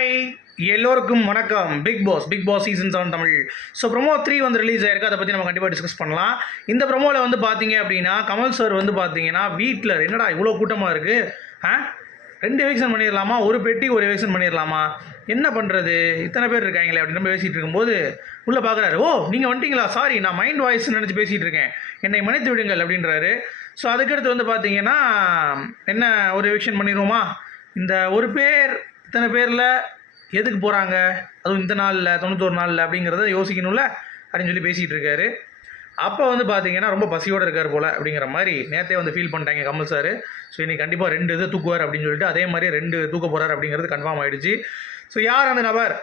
Hi, எல்லோருக்கும் வணக்கம். Bigg Boss season 7 Tamil. So promo 3 வந்து ரிலீஸ் ஆயிருக்கு. அதை பற்றி நம்ம கண்டிப்பாக டிஸ்கஸ் பண்ணலாம். இந்த ப்ரொமோவில் வந்து பார்த்தீங்க அப்படின்னா கமல் சார் வந்து பார்த்தீங்கன்னா வீட்டில் என்னடா இவ்வளோ கூட்டமாக இருக்குது, 2 எவிக்ஷன் பண்ணிடலாமா, ஒரு பெட்டி ஒரு எவிக்ஷன் பண்ணிடலாமா, என்ன பண்ணுறது, இத்தனை பேர் இருக்காங்களே அப்படின்னு நம்ம பேசிகிட்டு இருக்கும்போது உள்ளே பார்க்குறாரு. ஓ, நீங்கள் வந்துட்டீங்களா, சாரி, நான் மைண்ட் வாய்ஸ் நினச்சி பேசிகிட்டு இருக்கேன், என்னை மன்னித்து விடுங்கள் அப்படின்றாரு. ஸோ அதுக்கடுத்து வந்து பார்த்தீங்கன்னா என்ன, ஒரு எவிக்ஷன் பண்ணிடுவோமா, இந்த ஒரு பேர் இத்தனை பேரில் எதுக்கு போகிறாங்க, அதுவும் இந்த நாளில் 91 நாளில் அப்படிங்கிறத யோசிக்கணும்ல அப்படின்னு சொல்லி பேசிகிட்டு இருக்காரு. அப்போ வந்து பார்த்தீங்கன்னா ரொம்ப பசியோடு இருக்கார் போல் அப்படிங்கிற மாதிரி நேற்றே வந்து ஃபீல் பண்ணிட்டாங்க கமல் சார். ஸோ இன்றைக்கி கண்டிப்பாக 2 இது தூக்குவார் அப்படின்னு சொல்லிட்டு அதே மாதிரி 2 தூக்க போகிறார் அப்படிங்கிறது கன்ஃபார்ம் ஆகிடுச்சு. ஸோ யார் அந்த நபர்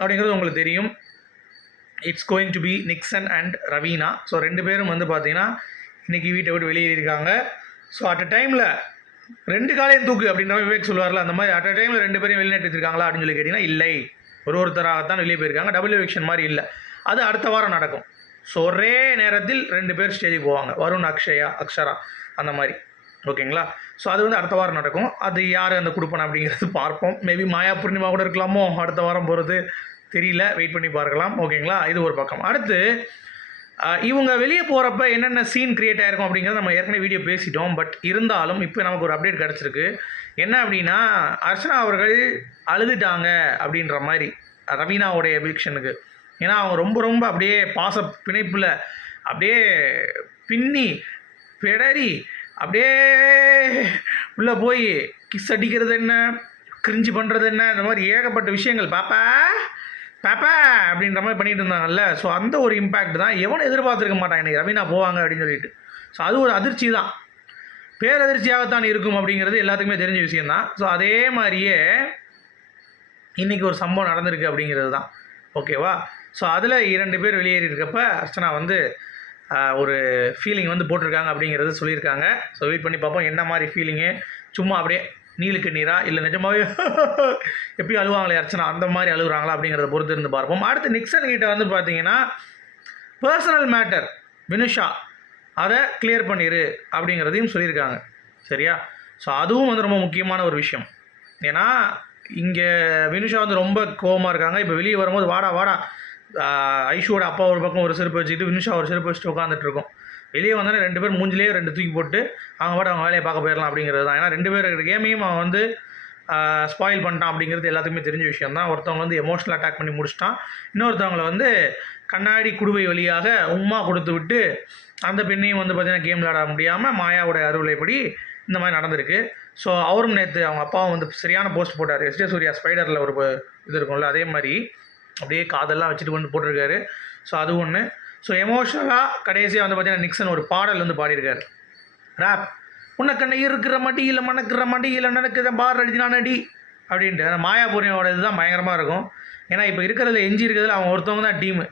அப்படிங்கிறது உங்களுக்கு தெரியும். It's going to be Nixen and Raveena. So 2 பேரும் வந்து பார்த்தீங்கன்னா இன்றைக்கி வீட்டை விட்டு வெளியேறியிருக்காங்க. ஸோ அட் அ டைமில் 2 காலையும் தூக்கு அப்படின்ற விவேக் சொல்லுவார்ல, அந்த மாதிரி அட் அ டைமில் 2 பேரையும் வெளிநேற்றிருக்காங்களா அப்படின்னு சொல்லி கேட்டிங்கன்னா இல்லை, ஒருத்தராகத்தான் வெளியே போயிருக்காங்க. டபுள் எவிக்ஷன் மாதிரி இல்லை, அது அடுத்த வாரம் நடக்கும். ஸோ ஒரே நேரத்தில் 2 பேர் ஸ்டேஜுக்கு போவாங்க, வருண், அக்ஷரா அந்த மாதிரி, ஓகேங்களா. ஸோ அது வந்து அடுத்த வாரம் நடக்கும். அது யார் அந்த கொடுப்பன அப்படிங்கிறது பார்ப்போம். மேபி மாயா பூர்ணிமா கூட இருக்கலாமோ அடுத்த வாரம் போகிறது, தெரியல, வெயிட் பண்ணி பார்க்கலாம், ஓகேங்களா. இது ஒரு பக்கம். அடுத்து இவங்க வெளியே போகிறப்ப என்னென்ன சீன் க்ரியேட் ஆகிருக்கும் அப்படிங்கிறத நம்ம ஏற்கனவே வீடியோ பேசிட்டோம். பட் இருந்தாலும் இப்போ நமக்கு ஒரு அப்டேட் கிடச்சிருக்கு. என்ன அப்படின்னா, அர்ச்சனா அவர்கள் அழுதுட்டாங்க அப்படின்ற மாதிரி ரவீனாவுடைய எவிக்ஷனுக்கு. ஏன்னா அவங்க ரொம்ப அப்படியே பாச பிணைப்பில் அப்படியே பின்னி பெடரி அப்படியே உள்ளே போய் கிஸ் அடிக்கிறது என்ன, கிரிஞ்சு பண்ணுறது என்ன, இந்த மாதிரி ஏகப்பட்ட விஷயங்கள் பாப்பா அப்படின்ற மாதிரி பண்ணிட்டு இருந்தாங்கல்ல. ஸோ அந்த ஒரு இம்பேக்ட் தான் எவனும் எதிர்பார்த்துருக்க மாட்டான் எனக்கு ரவீனா போவாங்க அப்படின்னு சொல்லிட்டு. ஸோ அது ஒரு அதிர்ச்சி தான், பேரதிர்ச்சியாகத்தான் இருக்கும் அப்படிங்கிறது எல்லாத்துக்குமே தெரிஞ்ச விஷயந்தான். ஸோ அதே மாதிரியே இன்றைக்கி ஒரு சம்பவம் நடந்திருக்கு அப்படிங்கிறது தான், ஓகேவா. ஸோ அதில் 2 பேர் வெளியேறி இருக்கப்ப அர்ச்சனா வந்து ஒரு ஃபீலிங் வந்து போட்டிருக்காங்க அப்படிங்கிறது சொல்லியிருக்காங்க. ஸோ வெயிட் பண்ணி பார்ப்போம் என்ன மாதிரி ஃபீலிங்கு. சும்மா அப்படியே நீலுக்கு நீரா இல்லை நிஜமாகவே எப்பயும் அழுவாங்களே அர்ச்சனா அந்த மாதிரி அழுகுறாங்களா அப்படிங்கிறத பொறுத்து இருந்து பார்ப்போம். அடுத்து நிக்சன் கிட்ட வந்து பார்த்தீங்கன்னா பர்சனல் மேட்டர் வினுஷா அதை கிளியர் பண்ணிடு அப்படிங்கிறதையும் சொல்லியிருக்காங்க, சரியா. ஸோ அதுவும் வந்து ரொம்ப முக்கியமான ஒரு விஷயம். ஏன்னா இங்கே வினுஷா வந்து ரொம்ப கோவமாக இருக்காங்க. இப்போ வெளியே வரும்போது வாடா ஐஷுவோட அப்பா ஒரு பக்கம் ஒரு செருப்பு வச்சுக்கிட்டு வினுஷா ஒரு செருப்பு வச்சுட்டு உட்காந்துட்டு இருக்கோம். வெளியே வந்தானே 2 பேர் மூஞ்சிலேயே 2 தூக்கி போட்டு அவங்க வேலையை பார்க்க போயிடலாம் அப்படிங்கிறது தான். ஏன்னா 2 பேர் கேமையும் அவன் வந்து ஸ்பாயில் பண்ணிட்டான் அப்படிங்கிறது எல்லாத்துக்குமே தெரிஞ்ச விஷயம் தான். ஒருத்தவங்க வந்து எமோஷனல் அட்டாக் பண்ணி முடிச்சிட்டான், இன்னொருத்தவங்களை வந்து கண்ணாடி குடுவை வழியாக உம்மா கொடுத்து விட்டு அந்த பெண்ணையும் வந்து பார்த்திங்கன்னா கேம் விளையாட முடியாமல் மாயாவுடைய அறுவலைப்படி இந்த மாதிரி நடந்திருக்கு. ஸோ அவரும் நேற்று அவங்க அப்பாவும் வந்து சரியான போஸ்ட் போட்டார். எஸ்டே சூர்யா ஸ்பைடரில் ஒரு இது இருக்கும்ல, அதே மாதிரி அப்படியே காதெல்லாம் வச்சுட்டு வந்து போட்டிருக்காரு. ஸோ அது ஒன்று. ஸோ எமோஷனலாக கடைசியாக வந்து பார்த்திங்கன்னா நிக்சன் ஒரு பாடல் வந்து பாடியிருக்காரு, ரேப். உனக்கண்ணை இருக்கிற மடியில் மணக்கிற மடியில் நடக்கிற பார் அடினா நடி அப்படின்ட்டு. அந்த மாயா பூர்ணிமாவோட இதுதான் பயங்கரமாக இருக்கும். ஏன்னா இப்போ இருக்கிறதுல எஞ்சி இருக்கிறதுல அவங்க ஒருத்தவங்க தான் டீமு,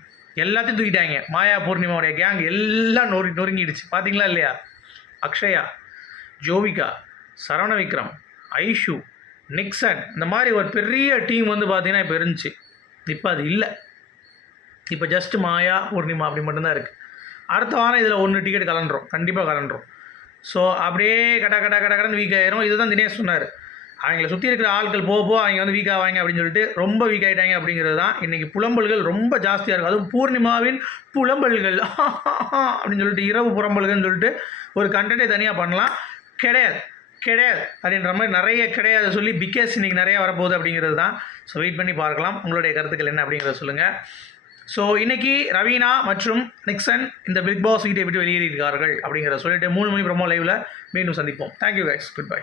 எல்லாத்தையும் தூக்கிட்டாங்க. மாயா பூர்ணிமாவுடைய கேங் எல்லாம் நொறுங்கிடுச்சு, பார்த்தீங்களா இல்லையா. அக்ஷயா, ஜோவிகா, சரவண விக்ரம், ஐஷு, நிக்சன், இந்த மாதிரி ஒரு பெரிய டீம் வந்து பார்த்திங்கன்னா இப்போ இருந்துச்சு. இப்போ அது இல்லை, இப்போ ஜஸ்ட் மாயா பூர்ணிமா அப்படி மட்டும்தான் இருக்குது. அடுத்த வாரம் இதில் 1 டிக்கெட் கலண்டுரும், கண்டிப்பாக கலண்டுரும். ஸோ அப்படியே கடன்னு வீக் ஆகிரும். இதுதான் தினேஷ் சொன்னார், அவங்கள சுற்றி இருக்கிற ஆட்கள் போக அவங்க வந்து வீக் ஆவாங்க அப்படின்னு சொல்லிட்டு ரொம்ப வீக் ஆகிட்டாங்க அப்படிங்கிறது தான். இன்றைக்கி புலம்பல்கள் ரொம்ப ஜாஸ்தியாக இருக்கும். அதுவும் பூர்ணிமாவின் புலம்பல்கள் அப்படின்னு சொல்லிட்டு இரவு புலம்பல்கள்னு சொல்லிட்டு ஒரு கண்டென்ட்டே தனியாக பண்ணலாம். கிடையாது அப்படின்ற மாதிரி நிறைய கிடையாது சொல்லி பிகேஸ் இன்றைக்கி நிறையா வரப்போகுது அப்படிங்கிறது தான். ஸோ வெயிட் பண்ணி பார்க்கலாம், உங்களுடைய கருத்துக்கள் என்ன அப்படிங்கிறத சொல்லுங்கள். ஸோ இன்றைக்கி ரவீனா மற்றும் நிக்சன் இந்த பிக் பாஸ் வீட்டை விட்டு வெளியேறியிருக்கார்கள் அப்படிங்கிறத சொல்லிட்டு 3 மணி ப்ரோமோ லைவில் மீண்டும் சந்திப்போம். Thank you guys, good bye.